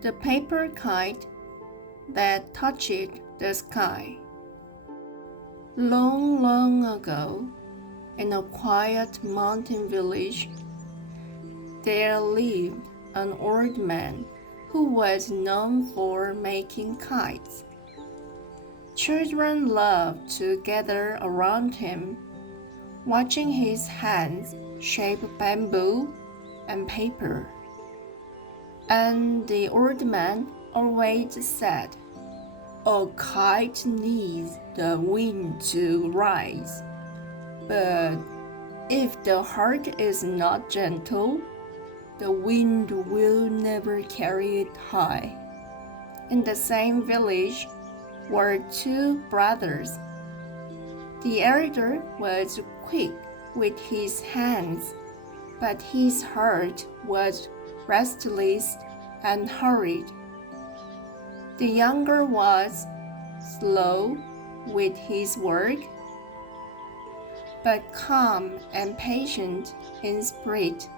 the paper kite that touched the sky. Long, long ago, in a quiet mountain village, there lived an old man who was known for making kites. Children loved to gather around him, watching his hands shape bamboo and paper. And the old man always said, "A kite needs the wind to rise, but if the heart is not gentle, the wind will never carry it high." In the same village were two brothers. The elder was quick with his hands, but his heart was restless and hurried. The younger was slow with his work, but calm and patient in spirit.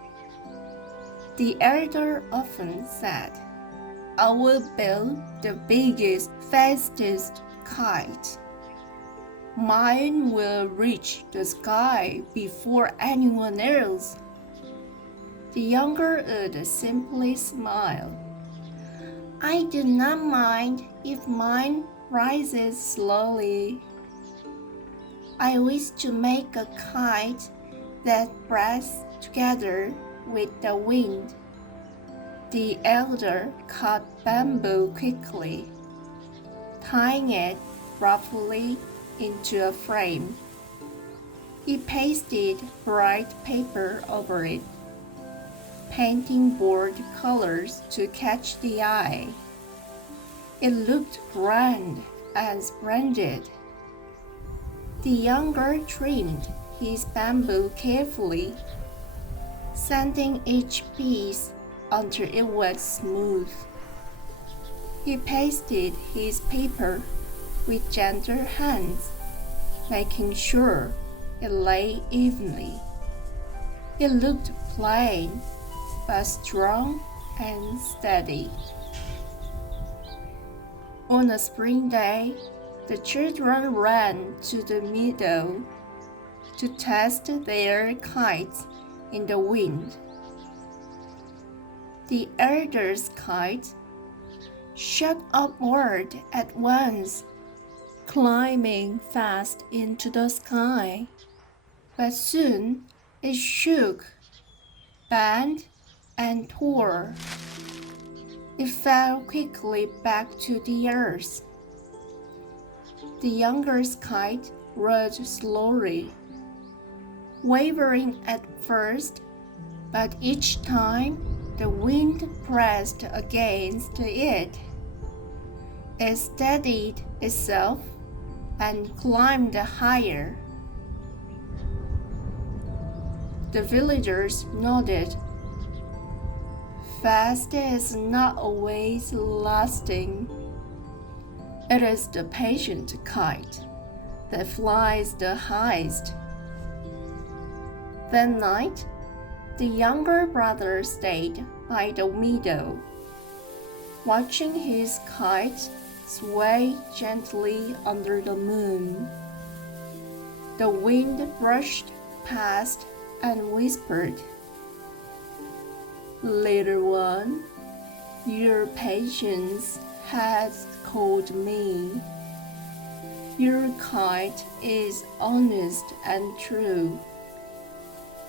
The elder often said, "I will build the biggest, fastest kite. Mine will reach the sky before anyone else." The younger would simply smile. "I do not mind if mine rises slowly. I wish to make a kite that breathes together with the wind." The elder cut bamboo quickly, tying it roughly into a frame. He pasted bright paper over it, painting bold colors to catch the eye. It looked grand and splendid. The younger trimmed his bamboo carefully, sanding each piece until it was smooth. He pasted his paper with gentle hands, making sure it lay evenly. It looked plain, but strong and steady. On a spring day, the children ran to the meadow to test their kites in the wind. The elder's kite shot upward at once, climbing fast into the sky. But soon it shook, bent, and tore. It fell quickly back to the earth. The younger's kite rose slowly, wavering at first, but each time the wind pressed against it. It steadied itself and climbed higher. The villagers nodded. Fast is not always lasting. It is the patient kite that flies the highest. That night, the younger brother stayed by the meadow, watching his kite sway gently under the moon. The wind brushed past and whispered, "Little one, your patience has called me. Your kite is honest and true,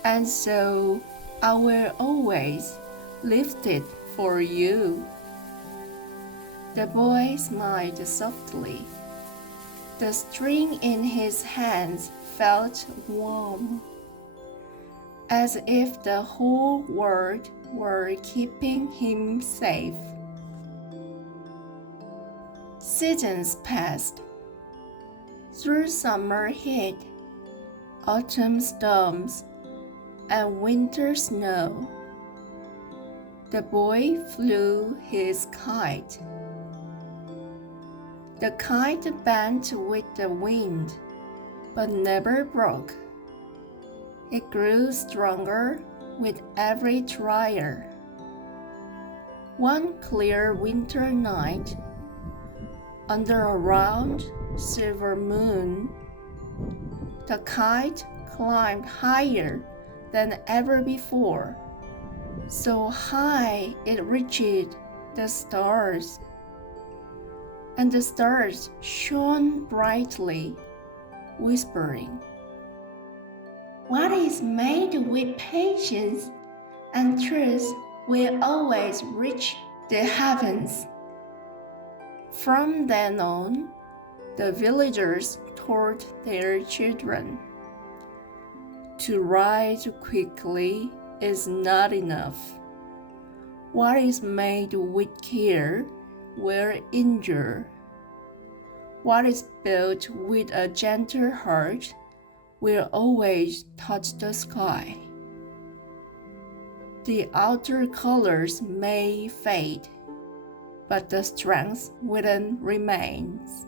and so I will always lift it for you." The boy smiled softly. The string in his hands felt warm, as if the whole world were keeping him safe. Seasons passed. Through summer heat, autumn storms, and winter snow, the boy flew his kite. The kite bent with the wind, but never broke. It grew stronger with every trial. One clear winter night, under a round silver moon, the kite climbed higher than ever before, so high it reached the stars, and the stars shone brightly, whispering, "What is made with patience and truth will always reach the heavens." From then on, the villagers taught their children, to rise quickly is not enough. What is made with care will endure. What is built with a gentle heart will always touch the sky. The outer colors may fade, but the strength within remains.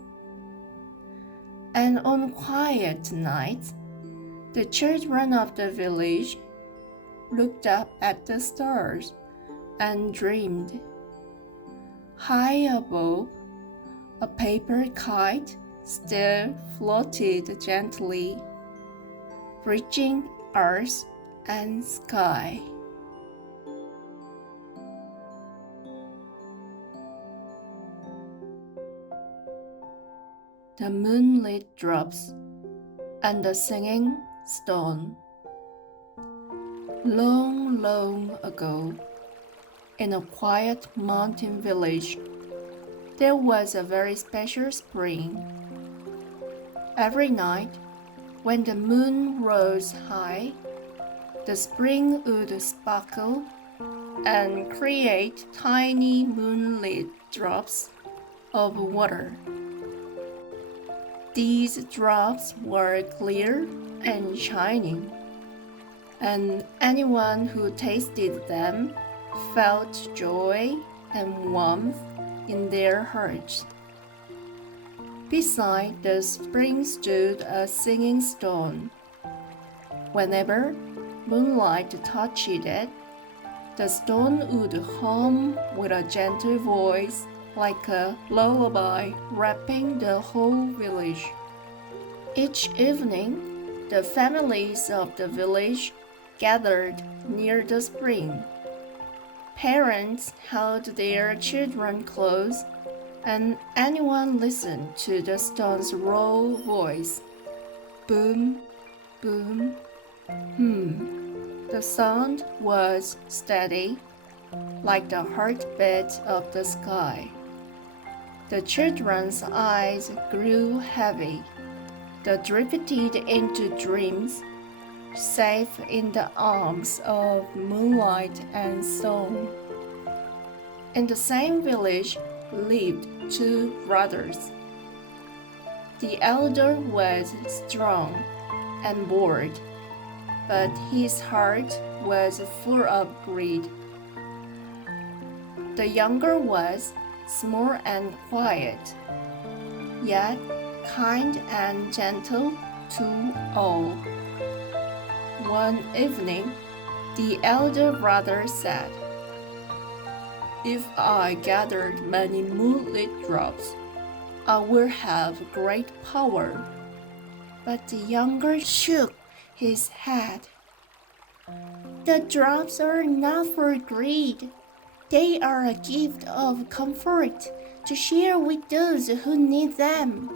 And on quiet nights, the children of the village looked up at the stars and dreamed. High above, a paper kite still floated gently, bridging earth and sky. The moonlit drops and the singing stone. Long, long ago, in a quiet mountain village, there was a very special spring. Every night, when the moon rose high, the spring would sparkle and create tiny moonlit drops of water. These drops were clear and shining, and anyone who tasted them felt joy and warmth in their hearts. Beside the spring stood a singing stone. Whenever moonlight touched it, the stone would hum with a gentle voice, like a lullaby wrapping the whole village. Each evening, the families of the village gathered near the spring. Parents held their children close, and anyone listened to the stone's raw voice. Boom, boom, The sound was steady, like the heartbeat of the sky. The children's eyes grew heavy. They drifted into dreams, safe in the arms of moonlight and song. In the same village lived two brothers. The elder was strong and bold, but his heart was full of greed. The younger was small and quiet, yet kind and gentle to all. One evening, the elder brother said, "If I gathered many moonlit drops, I will have great power." But the younger shook his head. "The drops are not for greed. They are a gift of comfort to share with those who need them."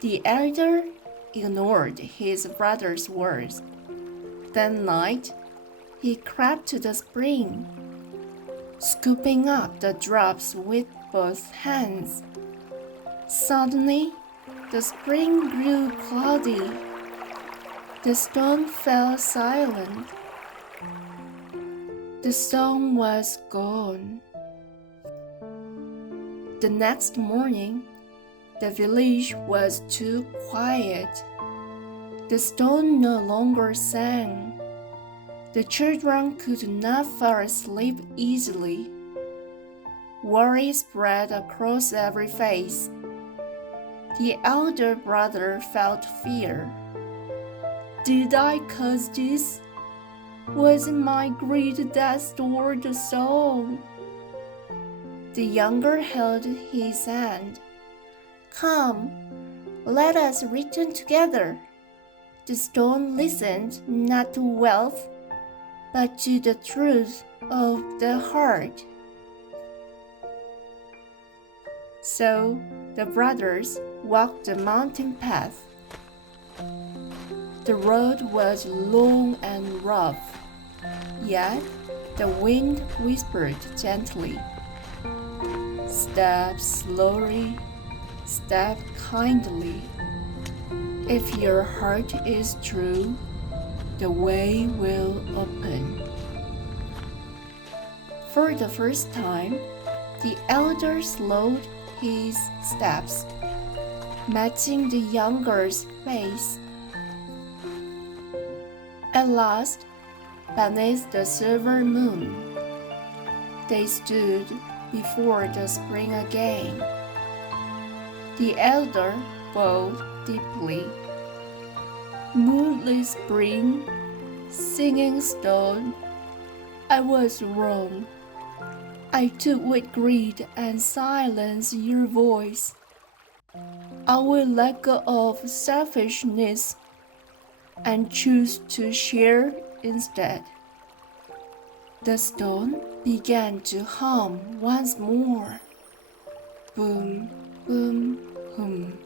The elder ignored his brother's words. That night, he crept to the spring, scooping up the drops with both hands. Suddenly, the spring grew cloudy. The stone fell silent. The song was gone. The next morning, the village was too quiet. The stone no longer sang. The children could not fall asleep easily. Worry spread across every face. The elder brother felt fear. Did I cause this? Was it my greed that stole the song? The younger held his hand. "Come, let us return together." The stone listened not to wealth, but to the truth of the heart. So the brothers walked the mountain path. The road was long and rough, yet the wind whispered gently. "Step slowly, step kindly. If your heart is true, the way will open." For the first time, the elder slowed his steps, matching the younger's pace. At last, beneath the silver moon, they stood before the spring again. The elder bowed deeply. "Moonlit spring, singing stone, I was wrong. I took with greed and silence your voice. I will let go of selfishness and choose to share instead." The stone began to hum once more. Boom, boom, hum.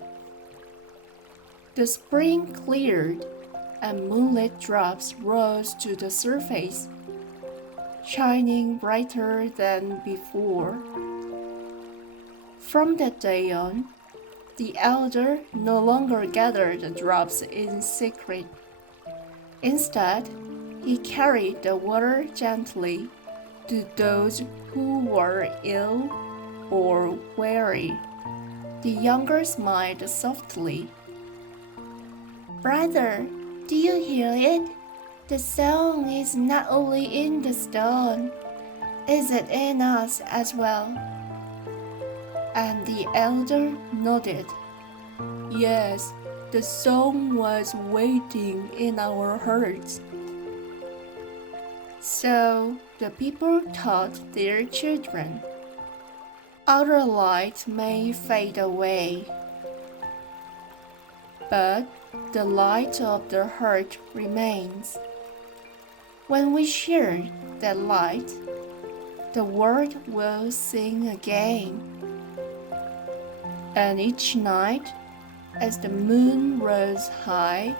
The spring cleared, and moonlit drops rose to the surface, shining brighter than before. From that day on, the elder no longer gathered the drops in secret. Instead, he carried the water gently to those who were ill or weary. The younger smiled softly. "Brother, do you hear it? The song is not only in the stone, is it in us as well?" And the elder nodded. Yes, the song was waiting in our hearts. So the people taught their children, "Outer light may fade away, but the light of the heart remains." When we share that light, the world will sing again. And each night, as the moon rose high,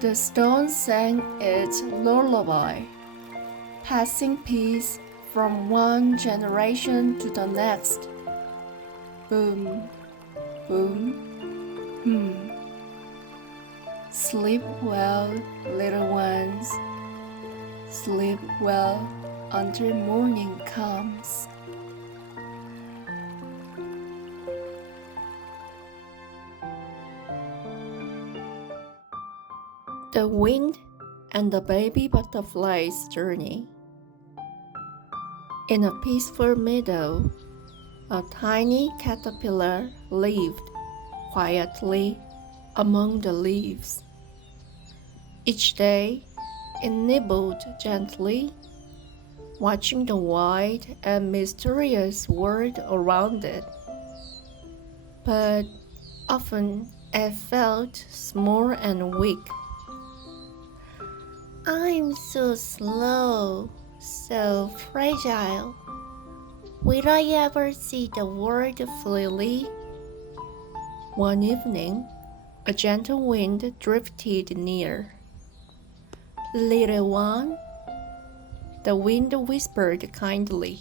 the stone sang its lullaby, passing peace from one generation to the next. Boom, boom, hmm. Sleep well, little ones. Sleep well until morning comes. The Wind and the Baby Butterfly's Journey. In a peaceful meadow, a tiny caterpillar lived quietly among the leaves. Each day, it nibbled gently, watching the wide and mysterious world around it. But often it felt small and weak. "I'm so slow, so fragile. Will I ever see the world fully?" One evening, a gentle wind drifted near. "Little one," the wind whispered kindly,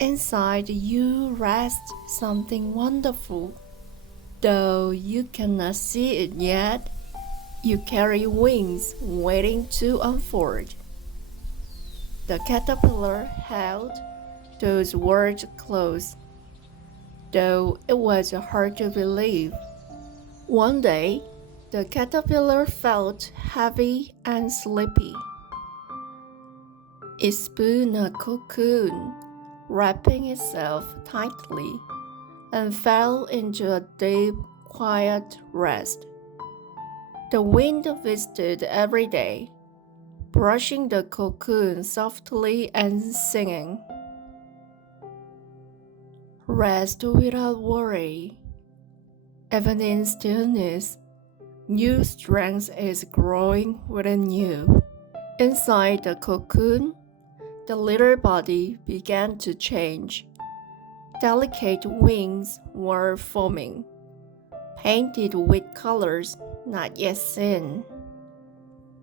"inside you rests something wonderful. Though you cannot see it yet, you carry wings waiting to unfold." The caterpillar held those words close, though it was hard to believe. One day, the caterpillar felt heavy and sleepy. It spun a cocoon, wrapping itself tightly, and fell into a deep, quiet rest. The wind visited every day, brushing the cocoon softly and singing. Rest without worry. Even in stillness, new strength is growing within you. Inside the cocoon, the little body began to change. Delicate wings were forming, painted with colors not yet seen.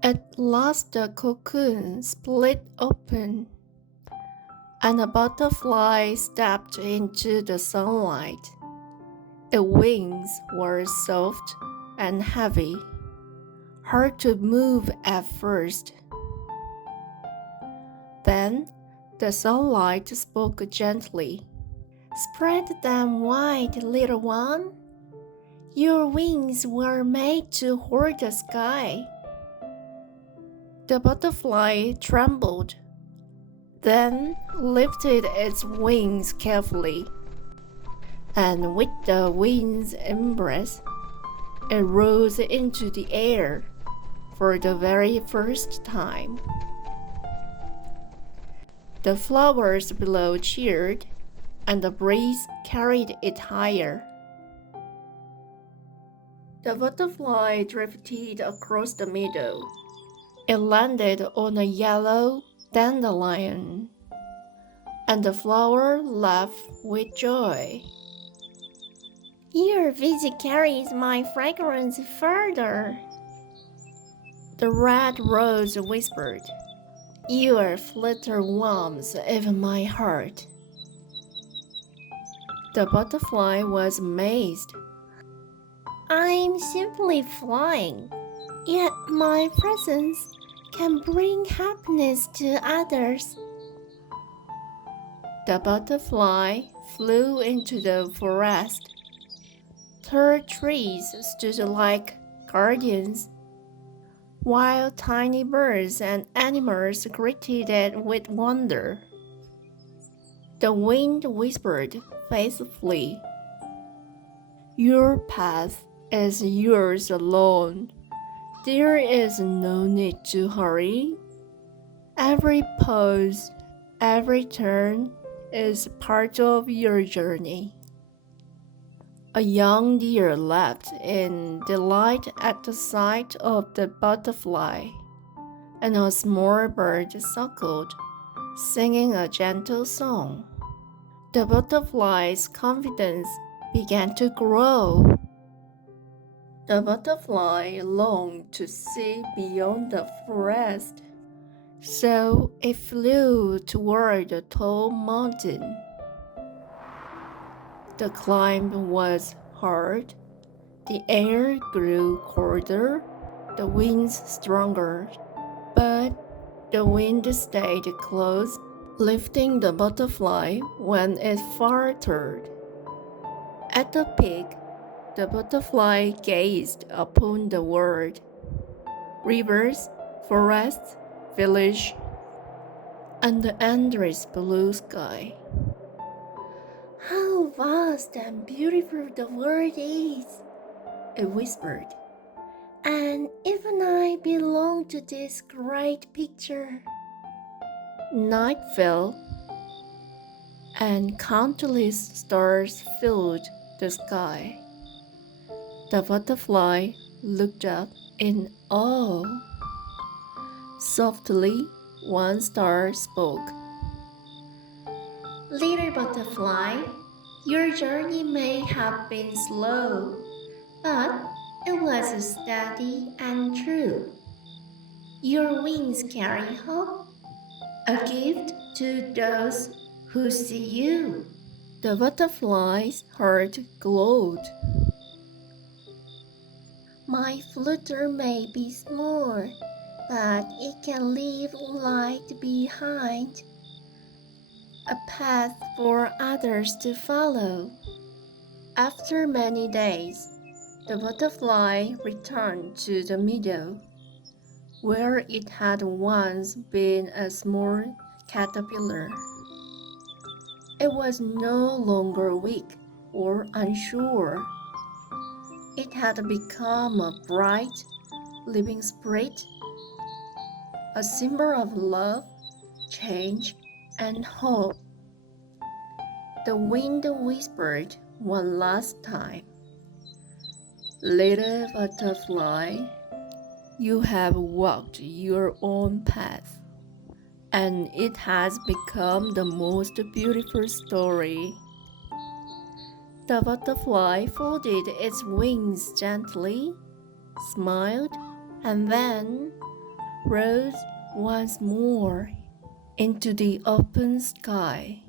At last the cocoon split open, and a butterfly stepped into the sunlight. Its wings were soft and heavy, hard to move at first. Then the sunlight spoke gently. "Spread them wide, little one. Your wings were made to hold the sky." The butterfly trembled, then lifted its wings carefully, and with the wind's embrace, it rose into the air for the very first time. The flowers below cheered, and the breeze carried it higher. The butterfly drifted across the meadow. It landed on a yellow dandelion, and the flower laughed with joy. "Your visit carries my fragrance further," the red rose whispered. "Your flutter warms even my heart." The butterfly was amazed. "I'm simply flying, yet my presence can bring happiness to others." The butterfly flew into the forest. Tall trees stood like guardians, while tiny birds and animals greeted it with wonder. The wind whispered faithfully, "Your path is yours alone. There is no need to hurry. Every pause, every turn is part of your journey." A young deer leapt in delight at the sight of the butterfly, and a small bird suckled, singing a gentle song. The butterfly's confidence began to grow. The butterfly longed to see beyond the forest, so it flew toward a tall mountain. The climb was hard. The air grew colder, the winds stronger, but the wind stayed close, lifting the butterfly when it faltered. At the peak, the butterfly gazed upon the world. Rivers, forests, village, and the endless blue sky. "How vast and beautiful the world is," it whispered. "And even I belong to this great picture." Night fell, and countless stars filled the sky. The butterfly looked up in awe. Softly, one star spoke. "Little butterfly, your journey may have been slow, but it was steady and true. Your wings carry hope, a gift to those who see you." The butterfly's heart glowed. "My flutter may be small, but it can leave light behind, a path for others to follow." After many days, the butterfly returned to the meadow, where it had once been a small caterpillar. It was no longer weak or unsure. It had become a bright, living spirit, a symbol of love, change, and hope. The wind whispered one last time, "Little butterfly, you have walked your own path, and it has become the most beautiful story." The butterfly folded its wings gently, smiled, and then rose once more into the open sky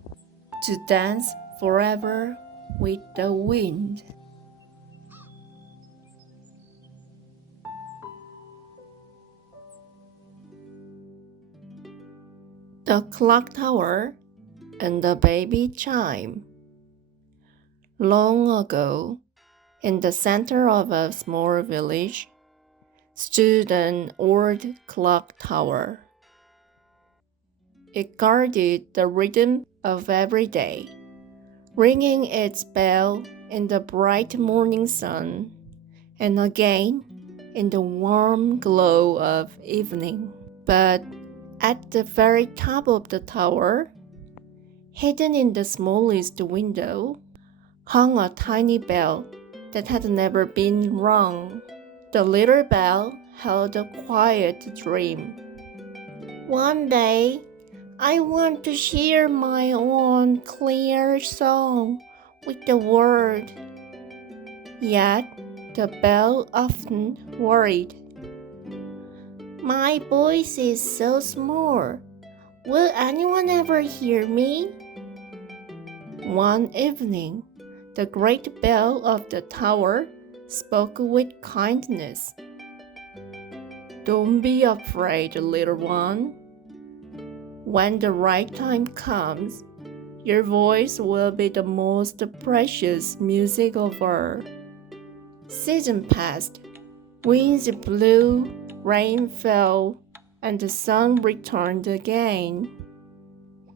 to dance forever with the wind. The clock tower and the baby chime. Long ago, in the center of a small village, stood an old clock tower. It guarded the rhythm of every day, ringing its bell in the bright morning sun, and again in the warm glow of evening. But at the very top of the tower, hidden in the smallest window, hung a tiny bell that had never been rung. The little bell held a quiet dream. "One day, I want to share my own clear song with the world." Yet, the bell often worried. "My voice is so small. Will anyone ever hear me?" One evening, the great bell of the tower spoke with kindness. "Don't be afraid, little one. When the right time comes, your voice will be the most precious music of all." Season passed. Winds blew, rain fell, and the sun returned again.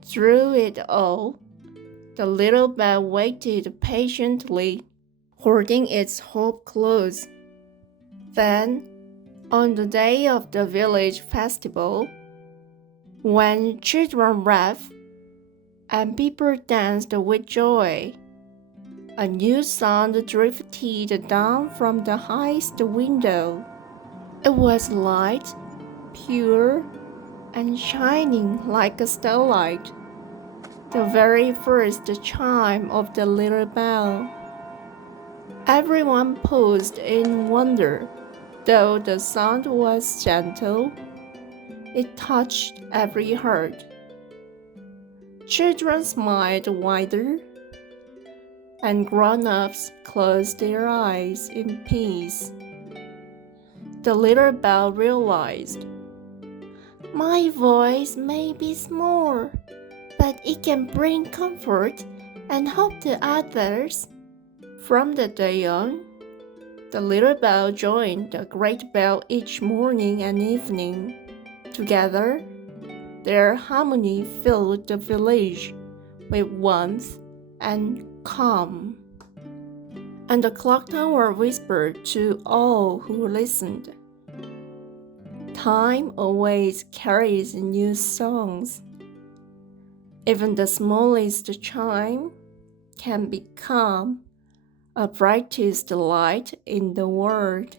Through it all, the little bell waited patiently, holding its hope close. Then, on the day of the village festival, when children laughed and people danced with joy, a new sound drifted down from the highest window. It was light, pure, and shining like a starlight, the very first chime of the little bell. Everyone paused in wonder. Though the sound was gentle, it touched every heart. Children smiled wider, and grown-ups closed their eyes in peace. The little bell realized, "My voice may be small, but it can bring comfort and hope to others." From that day on, the little bell joined the great bell each morning and evening. Together, their harmony filled the village with warmth and calm. And the clock tower whispered to all who listened, "Time always carries new songs. Even the smallest chime can become a brightest light in the world."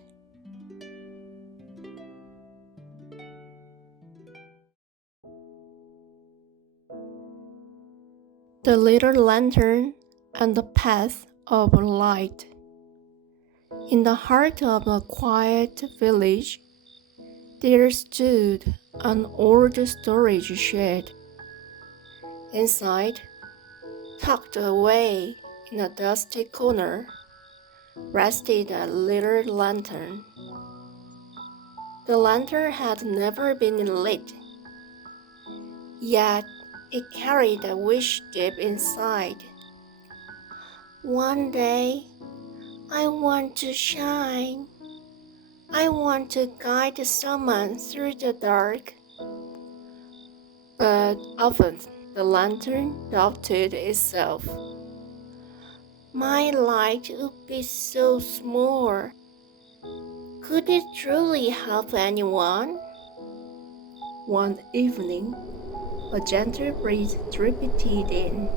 The little lantern and the path of light. In the heart of a quiet village, there stood an old storage shed. Inside, tucked away in a dusty corner, rested a little lantern. The lantern had never been lit, yet it carried a wish deep inside. "One day, I want to shine. I want to guide someone through the dark." But often the lantern doubted itself. "My light would be so small. Could it truly help anyone?" One evening, a gentle breeze drifted in.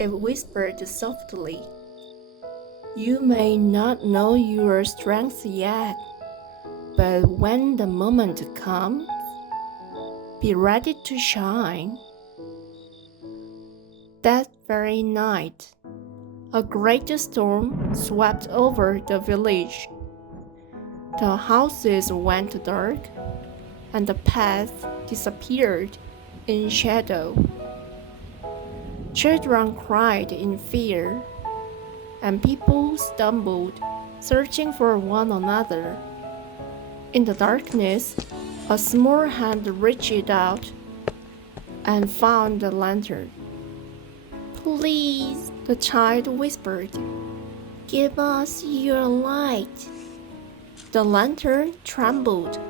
it whispered softly. You may not know your strength yet, but when the moment comes, be ready to shine. That very night, a great storm swept over the village. The houses went dark, and the path disappeared in shadow. Children cried in fear, and people stumbled, searching for one another. In the darkness, a small hand reached out and found the lantern. Please, the child whispered, give us your light. The lantern trembled,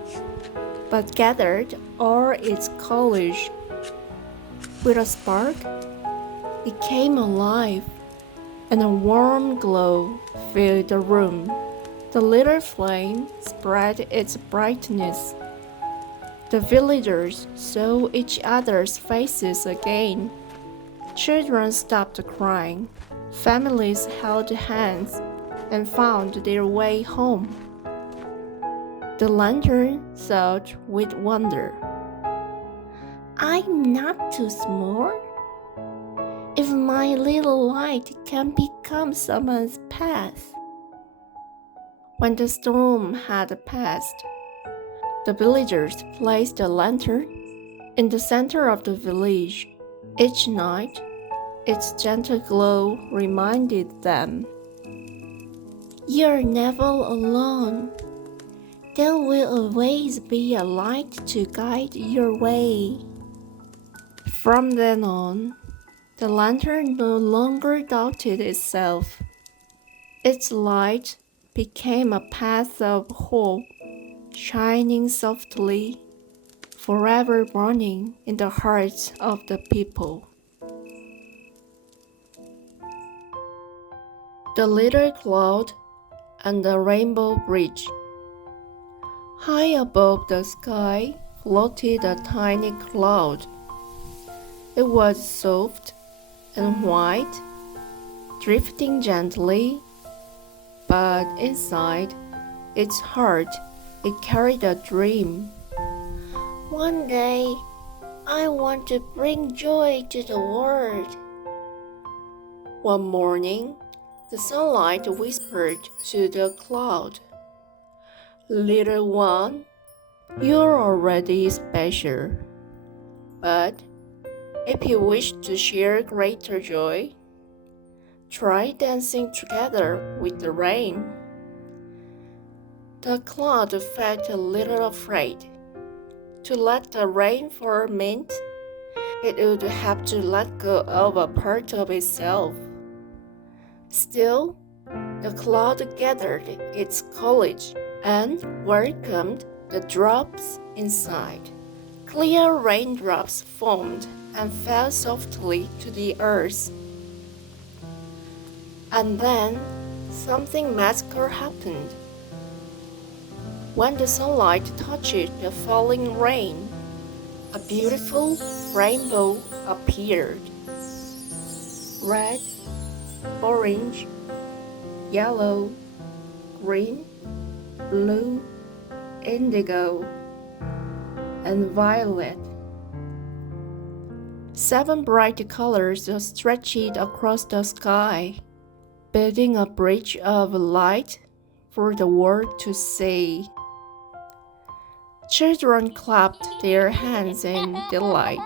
but gathered all its courage. With a spark, it came alive, and a warm glow filled the room. The little flame spread its brightness. The villagers saw each other's faces again. Children stopped crying. Families held hands and found their way home. The lantern thought with wonder, I'm not too small. If my little light can become someone's path. When the storm had passed, the villagers placed the lantern in the center of the village. Each night, its gentle glow reminded them, you're never alone. There will always be a light to guide your way. From then on, the lantern no longer doubted itself. Its light became a path of hope, shining softly, forever burning in the hearts of the people. The Little Cloud and the Rainbow Bridge. High above the sky floated a tiny cloud. It was soft and white, drifting gently, but inside its heart it carried a dream. One day, I want to bring joy to the world. One morning, the sunlight whispered to the cloud, little one, you're already special. But if you wish to share greater joy, try dancing together with the rain. The cloud felt a little afraid. To let the rain fall meant it would have to let go of a part of itself. Still, the cloud gathered its courage and welcomed the drops inside. Clear raindrops formed and fell softly to the earth. And then something magical happened. When the sunlight touched the falling rain, a beautiful rainbow appeared. Red, orange, yellow, green, blue, indigo, and violet. 7 bright colors stretched across the sky, building a bridge of light for the world to see. Children clapped their hands in delight.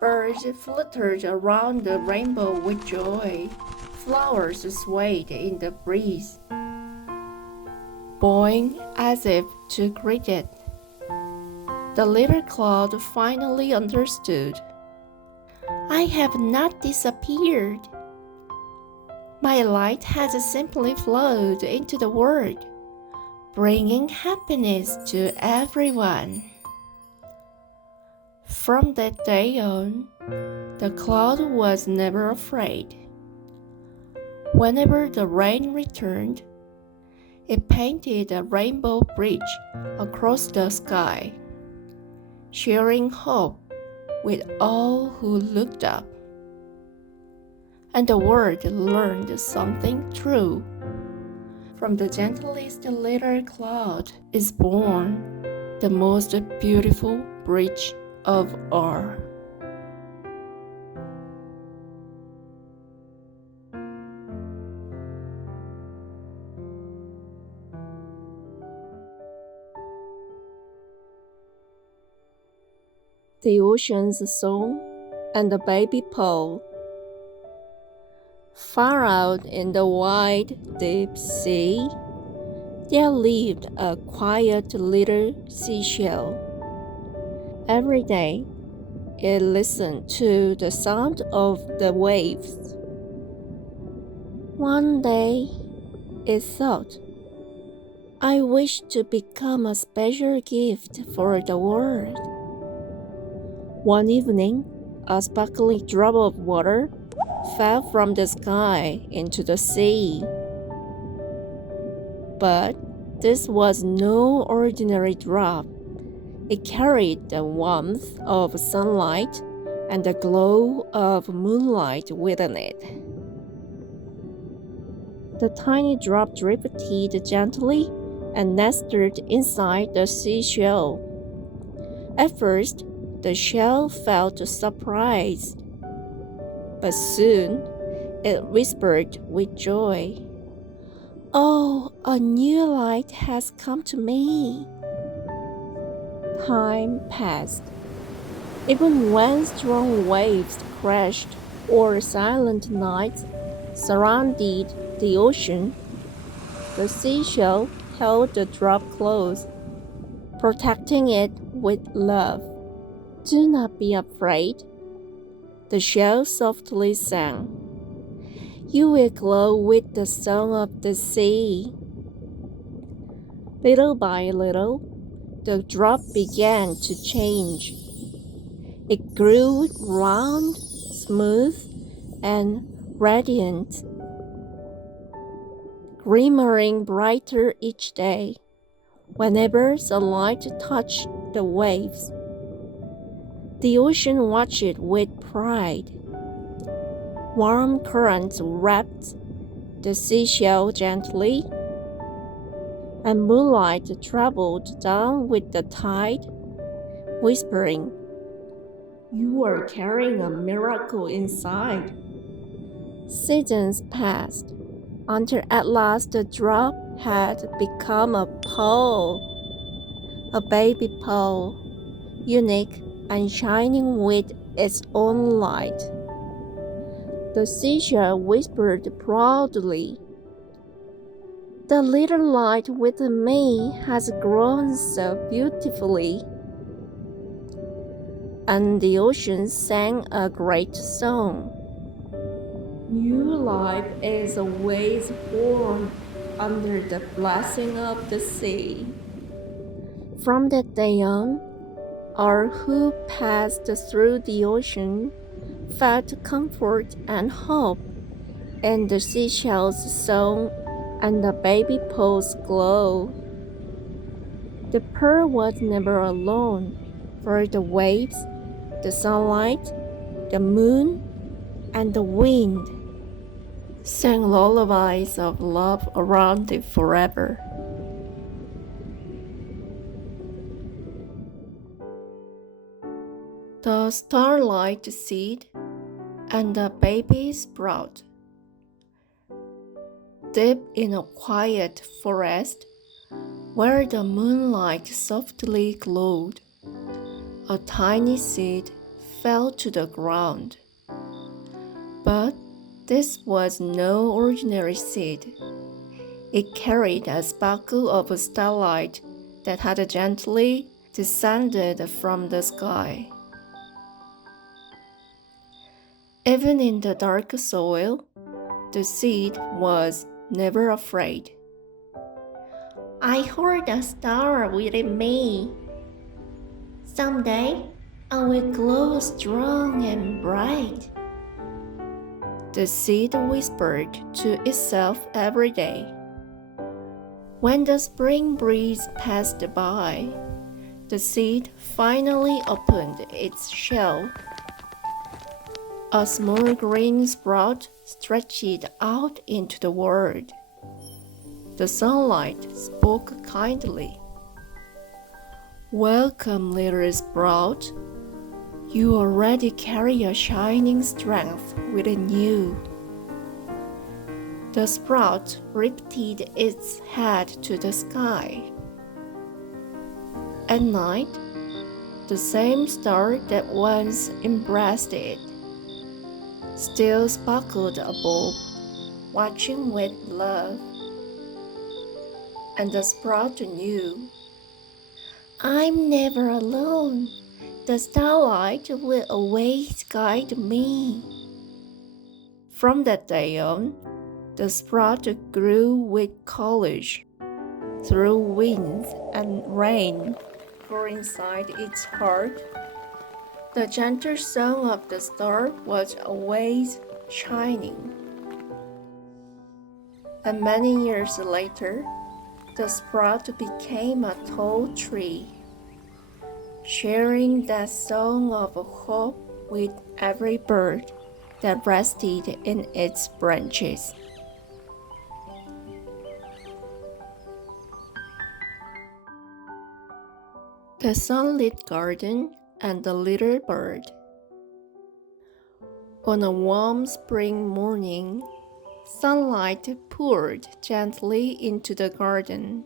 Birds fluttered around the rainbow with joy. Flowers swayed in the breeze, bowing as if to greet it. The little cloud finally understood. I have not disappeared. My light has simply flowed into the world, bringing happiness to everyone. From that day on, the cloud was never afraid. Whenever the rain returned, it painted a rainbow bridge across the sky, sharing hope with all who looked up. and the world learned something true. From the gentlest little cloud is born the most beautiful bridge of all. The Ocean's Song and the Baby Pole. Far out in the wide, deep sea, there lived a quiet little seashell. Every day, it listened to the sound of the waves. One day, it thought, I wish to become a special gift for the world. One evening, a sparkling drop of water fell from the sky into the sea. But this was no ordinary drop. It carried the warmth of sunlight and the glow of moonlight within it. The tiny drop drifted gently and nestled inside the seashell. At first, the shell felt surprised, but soon it whispered with joy, "Oh, a new light has come to me." Time passed. Even when strong waves crashed or silent nights surrounded the ocean, the seashell held the drop close, protecting it with love. "Do not be afraid," the shell softly sang. "You will glow with the song of the sea." Little by little, the drop began to change. It grew round, smooth, and radiant, glimmering brighter each day whenever sunlight touched the waves. The ocean watched it with pride. Warm currents wrapped the seashell gently, and moonlight traveled down with the tide, whispering, "You are carrying a miracle inside." Seasons passed, until at last the drop had become a pearl, a baby pearl, unique and shining with its own light. The seashell whispered proudly, "The little light within me has grown so beautifully." And the ocean sang a great song. New life is always born under the blessing of the sea. From that day on, all who passed through the ocean felt comfort and hope in the seashell's song and the baby pool's glow. The pearl was never alone, for the waves, the sunlight, the moon, and the wind sang lullabies of love around it forever. The starlight seed and the baby sprout. Deep in a quiet forest, where the moonlight softly glowed, a tiny seed fell to the ground. But this was no ordinary seed. It carried a sparkle of starlight that had gently descended from the sky. Even in the dark soil, the seed was never afraid. "I hold a star within me. Someday, I will glow strong and bright," the seed whispered to itself every day. When the spring breeze passed by, the seed finally opened its shell. A small green sprout stretched out into the world. The sunlight spoke kindly. "Welcome, little sprout. You already carry a shining strength within you." The sprout lifted its head to the sky. At night, the same star that once embraced it still sparkled above, watching with love. And the sprout knew, "I'm never alone. The starlight will always guide me." From that day on, the sprout grew with courage. Through winds and rain, for inside its heart, the gentle song of the star was always shining. And many years later, the sprout became a tall tree, sharing that song of hope with every bird that rested in its branches. The Sunlit Garden and the Little Bird. On a warm spring morning, sunlight poured gently into the garden.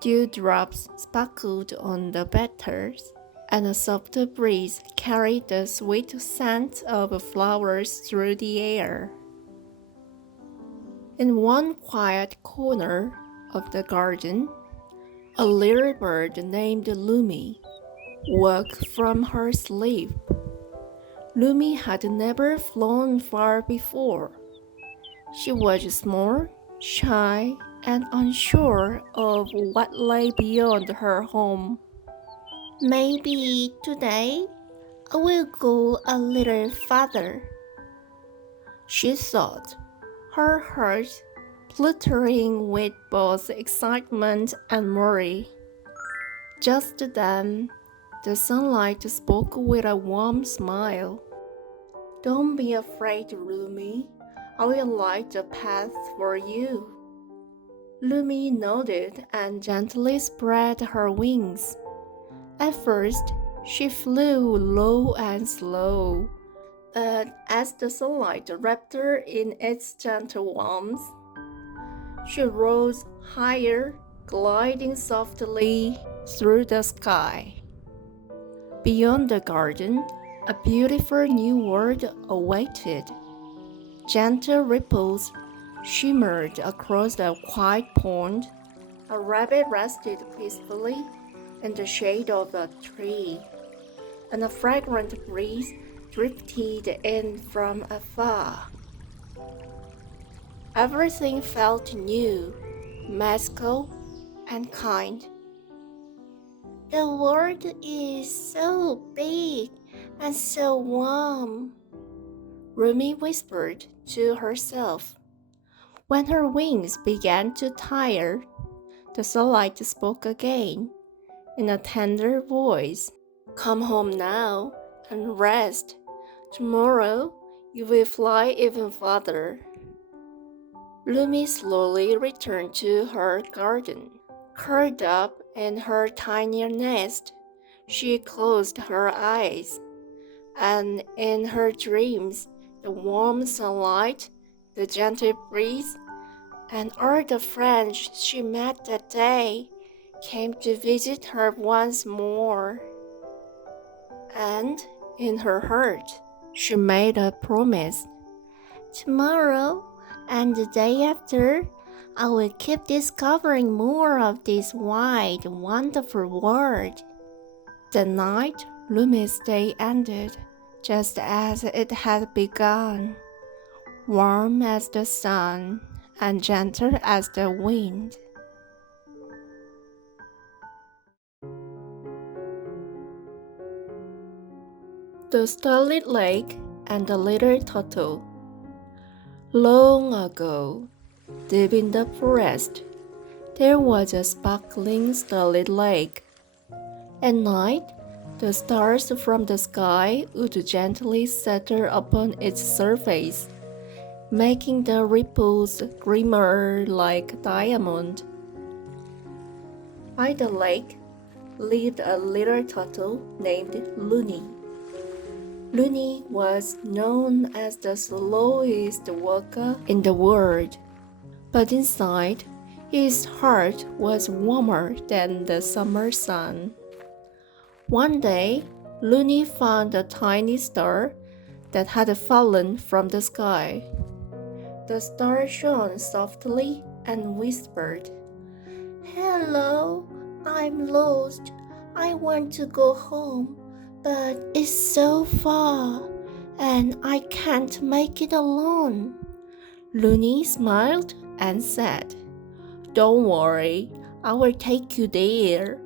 Dewdrops sparkled on the petals, and a soft breeze carried the sweet scent of flowers through the air. In one quiet corner of the garden, a little bird named Lumi woke from her sleep. Lumi had never flown far before. She was small, shy, and unsure of what lay beyond her home. "Maybe today I will go a little farther," she thought, her heart fluttering with both excitement and worry. Just then, the sunlight spoke with a warm smile. "Don't be afraid, Lumi. I will light the path for you." Lumi nodded and gently spread her wings. At first, she flew low and slow, but as the sunlight wrapped her in its gentle warmth, she rose higher, gliding softly through the sky. Beyond the garden, a beautiful new world awaited. Gentle ripples shimmered across the quiet pond. A rabbit rested peacefully in the shade of a tree, and a fragrant breeze drifted in from afar. Everything felt new, magical, and kind. "The world is so big and so warm," Rumi whispered to herself. When her wings began to tire, the sunlight spoke again, in a tender voice. "Come home now and rest. Tomorrow you will fly even farther." Lumi slowly returned to her garden. Curled up in her tiny nest, she closed her eyes, and in her dreams, the warm sunlight, the gentle breeze, and all the friends she met that day came to visit her once more. And in her heart, she made a promise. "Tomorrow and the day after, I will keep discovering more of this wide, wonderful world." The night Lumi's day ended just as it had begun, warm as the sun and gentle as the wind. The Starlit Lake and the Little Turtle. Long ago, deep in the forest, there was a sparkling starlit lake. At night, The stars from the sky would gently settle upon its surface, making the ripples glimmer like diamond. By the lake lived a little turtle named Looney. Looney was known as the slowest walker in the world, but inside, his heart was warmer than the summer sun. One day, Looney found a tiny star that had fallen from the sky. The star shone softly and whispered, "Hello, I'm lost. I want to go home, but it's so far, and I can't make it alone." Looney smiled and said, "Don't worry, I will take you there.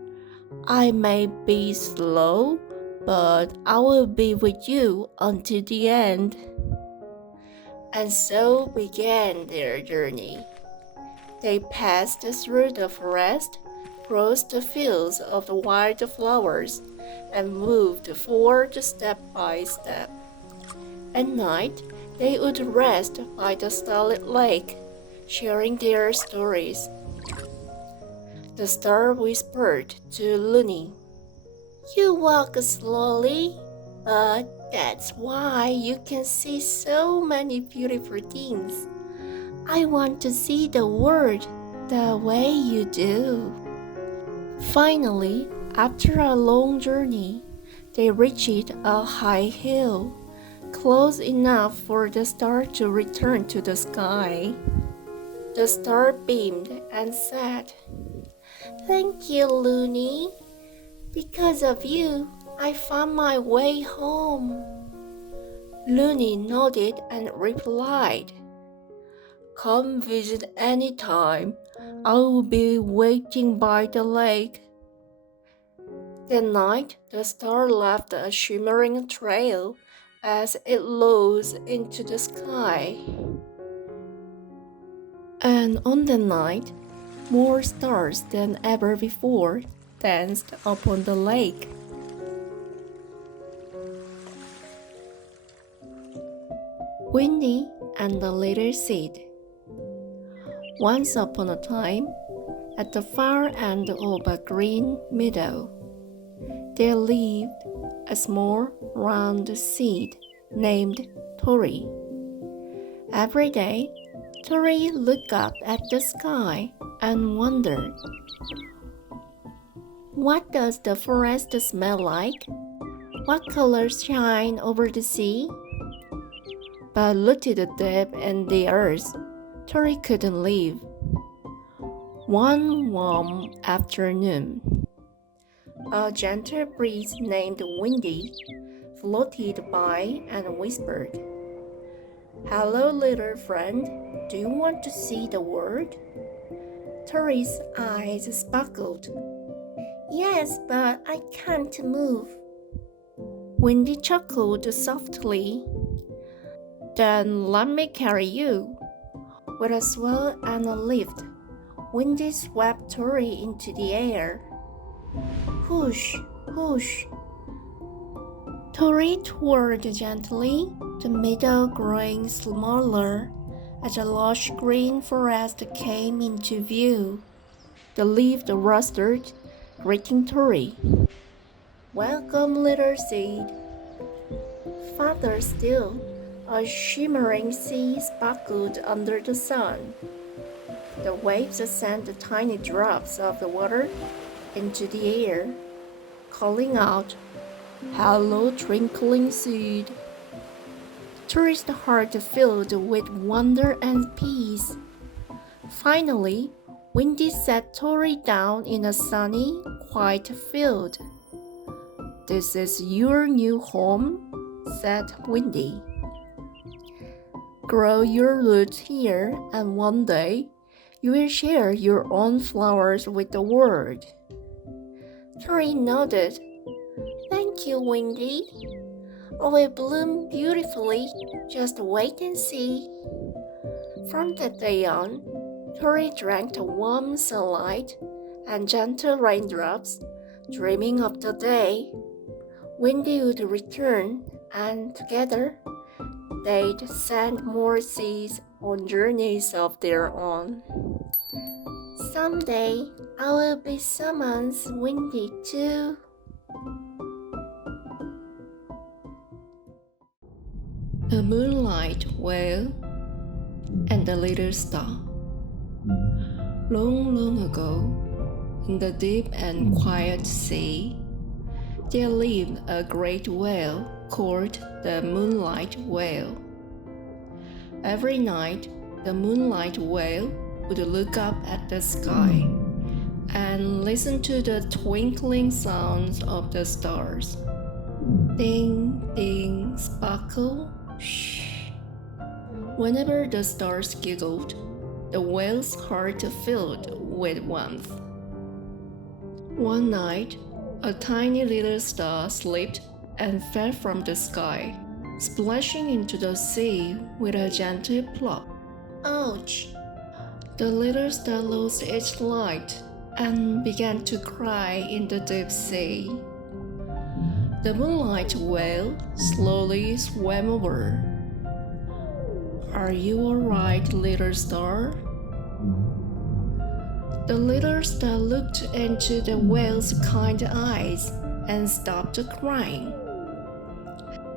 I may be slow, but I will be with you until the end." And so began their journey. They passed through the forest, crossed the fields of the wild flowers, and moved forward step by step. At night, they would rest by the Starlight lake, sharing their stories. The star whispered to Looney, "You walk slowly, but that's why you can see so many beautiful things. I want to see the world the way you do." Finally, after a long journey, they reached a high hill, close enough for the star to return to the sky. The star beamed and said, "Thank you, Looney. Because of you, I found my way home." Looney nodded and replied, "Come visit any time. I will be waiting by the lake." That night, the star left a shimmering trail as it rose into the sky. And on that night, more stars than ever before danced upon the lake. Windy and the Little Seed. Once upon a time, at the far end of a green meadow, there lived a small round seed named Tori. Every day, Tori looked up at the sky and wondered, "What does the forest smell like? What colors shine over the sea?" But rooted deep in the earth, Tori couldn't leave. One warm afternoon, a gentle breeze named Windy floated by and whispered, "Hello, little friend. Do you want to see the world?" Tori's eyes sparkled. "Yes, but I can't move." Windy chuckled softly. "Then let me carry you." With a swell and a lift, Windy swept Tori into the air. Whoosh, whoosh. Tori twirled gently, the meadow growing smaller as a lush green forest came into view. The leaves rustled, greeting Tori. "Welcome, little seed." Farther still, a shimmering sea sparkled under the sun. The waves sent the tiny drops of the water into the air, calling out, "Hello, twinkling seed." Tori's heart filled with wonder and peace. Finally, Windy sat Tori down in a sunny, quiet field. "This is your new home," said Windy. "Grow your roots here, and one day you will share your own flowers with the world." Tori nodded. "Thank you, Windy. I will bloom beautifully. Just wait and see." From that day on, Tori drank the warm sunlight and gentle raindrops, dreaming of the day When they would return, and together, they'd send more seeds on journeys of their own. Someday, I will be someone's windy too. The moonlight whale and the little star. Long, long ago, in the deep and quiet sea, there lived a great whale called the moonlight whale. Every night, the moonlight whale would look up at the sky and listen to the twinkling sounds of the stars. Ding, ding, sparkle, shh. Whenever the stars giggled, the whale's heart filled with warmth. One night, a tiny little star slipped and fell from the sky, splashing into the sea with a gentle plop. Ouch! The little star lost its light and began to cry in the deep sea. The moonlight whale slowly swam over. Are you alright, little star? The little star looked into the whale's kind eyes and stopped crying.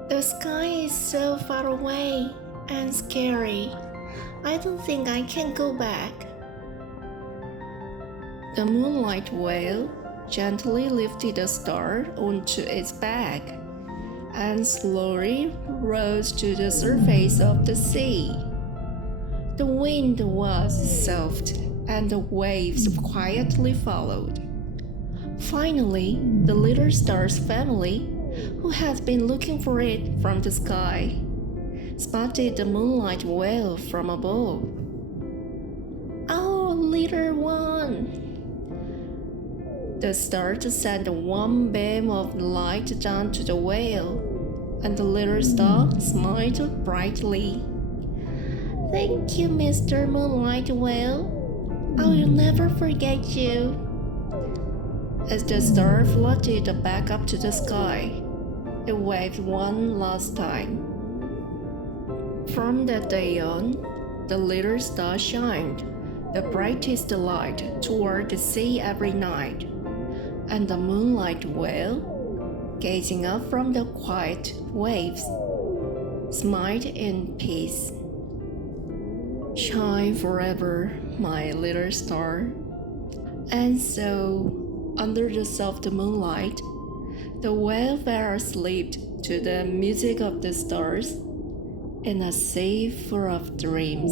The sky is so far away and scary. I don't think I can go back. The moonlight whale gently lifted the star onto its back and slowly rose to the surface of the sea. The wind was soft and the waves quietly followed. Finally, the little star's family, who had been looking for it from the sky, spotted the moonlight whale from above. Oh, little one! The star sent a warm beam of light down to the whale, and the little star smiled brightly. Thank you, Mr. Moonlight Whale. I will never forget you. As the star floated back up to the sky, it waved one last time. From that day on, the little star shined the brightest light toward the sea every night, and the moonlight whale, gazing up from the quiet waves, smiled in peace. Shine forever, my little star. And so, under the soft moonlight, the whale fell asleep to the music of the stars in a sea full of dreams.